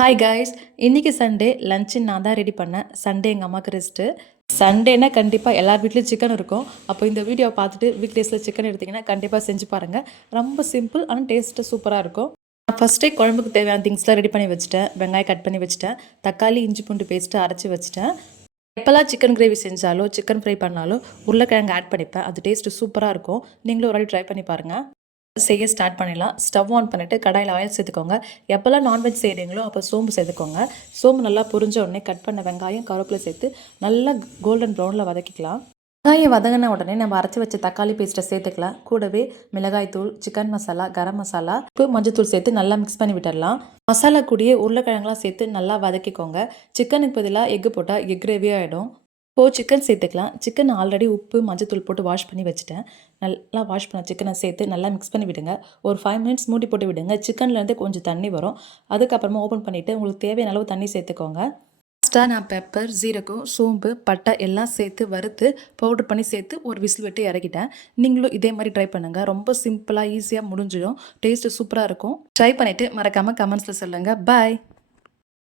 Hi guys, இன்றைக்கி Sunday lunch நான் தான் ரெடி பண்ணேன். சண்டே எங்கள் அம்மாவுக்கு ரெஸ்ட்டு. சண்டேனா கண்டிப்பாக எல்லார் வீட்லேயும் சிக்கன் இருக்கும். அப்போ இந்த வீடியோவை பார்த்துட்டு வீக் டேஸில் சிக்கன் எடுத்திங்கன்னா கண்டிப்பாக செஞ்சு பாருங்கள். ரொம்ப சிம்பிள் ஆனால் டேஸ்ட்டு சூப்பராக இருக்கும். நான் ஃபஸ்ட்டே குழம்புக்கு தேவையான திங்ஸ்லாம் ரெடி பண்ணி வச்சுட்டேன். வெங்காயம் கட் பண்ணி வச்சுட்டேன். தக்காளி இஞ்சி பூண்டு பேஸ்ட்டு அரைச்சி வச்சுட்டேன். எப்போல்லாம் சிக்கன் கிரேவி செஞ்சாலோ சிக்கன் ஃப்ரை பண்ணாலும் உருளைக்கிழங்கு ஆட் பண்ணிப்பேன். அது டேஸ்ட்டு சூப்பராக இருக்கும். நீங்களும் ஒரு வாட்டி ட்ரை பண்ணி பாருங்கள். செய்ய ஸ்டார்ட் பண்ணிடலாம். ஸ்டவ் ஆன் பண்ணிவிட்டு கடாயில் ஆயில் சேர்த்துக்கோங்க. எப்போல்லாம் நான்வெஜ் செய்கிறீங்களோ அப்போ சோம்பு சேர்த்துக்கோங்க. சோம்பு நல்லா பொரிஞ்ச உடனே கட் பண்ண வெங்காயம் கருவேப்பிலை சேர்த்து நல்லா கோல்டன் ப்ரௌனில் வதக்கிக்கலாம். வெங்காயம் வதங்கின உடனே நம்ம அரைச்சி வச்ச தக்காளி பேஸ்ட்டை சேர்த்துக்கலாம். கூடவே மிளகாய் தூள், சிக்கன் மசாலா, கரம் மசாலா, உப்பு, மஞ்சத்தூள் சேர்த்து நல்லா மிக்ஸ் பண்ணி விட்டுடலாம். மசாலா கூடயே உருளைக்கிழங்குலாம் சேர்த்து நல்லா வதக்கிக்கோங்க. சிக்கனுக்கு பதிலாக எக்கு போட்டால் எக் கிரேவி ஆகிடும். இப்போது சிக்கன் சேர்த்துக்கலாம். சிக்கன் ஆல்ரெடி உப்பு மஞ்சத்தூள் போட்டு வாஷ் பண்ணி வச்சுட்டேன். நல்லா வாஷ் பண்ண சிக்கனை சேர்த்து நல்லா மிக்ஸ் பண்ணி விடுங்க. ஒரு 5 மினிட்ஸ் மூடி போட்டு விடுங்க. சிக்கன்லேருந்து கொஞ்சம் தண்ணி வரும். அதுக்கப்புறமா ஓப்பன் பண்ணிவிட்டு உங்களுக்கு தேவையான அளவு தண்ணி சேர்த்துக்கோங்க. லாஸ்ட்டாக நான் பெப்பர், சீரகம், சோம்பு, பட்டை எல்லாம் சேர்த்து வறுத்து பவுட்ரு பண்ணி சேர்த்து ஒரு விசில் விட்டு இறக்கிட்டேன். நீங்களும் இதே மாதிரி ட்ரை பண்ணுங்கள். ரொம்ப சிம்பிளாக ஈஸியாக முடிஞ்சிடும். டேஸ்ட்டு சூப்பராக இருக்கும். ட்ரை பண்ணிவிட்டு மறக்காமல் கமெண்ட்ஸில் சொல்லுங்கள். பாய்.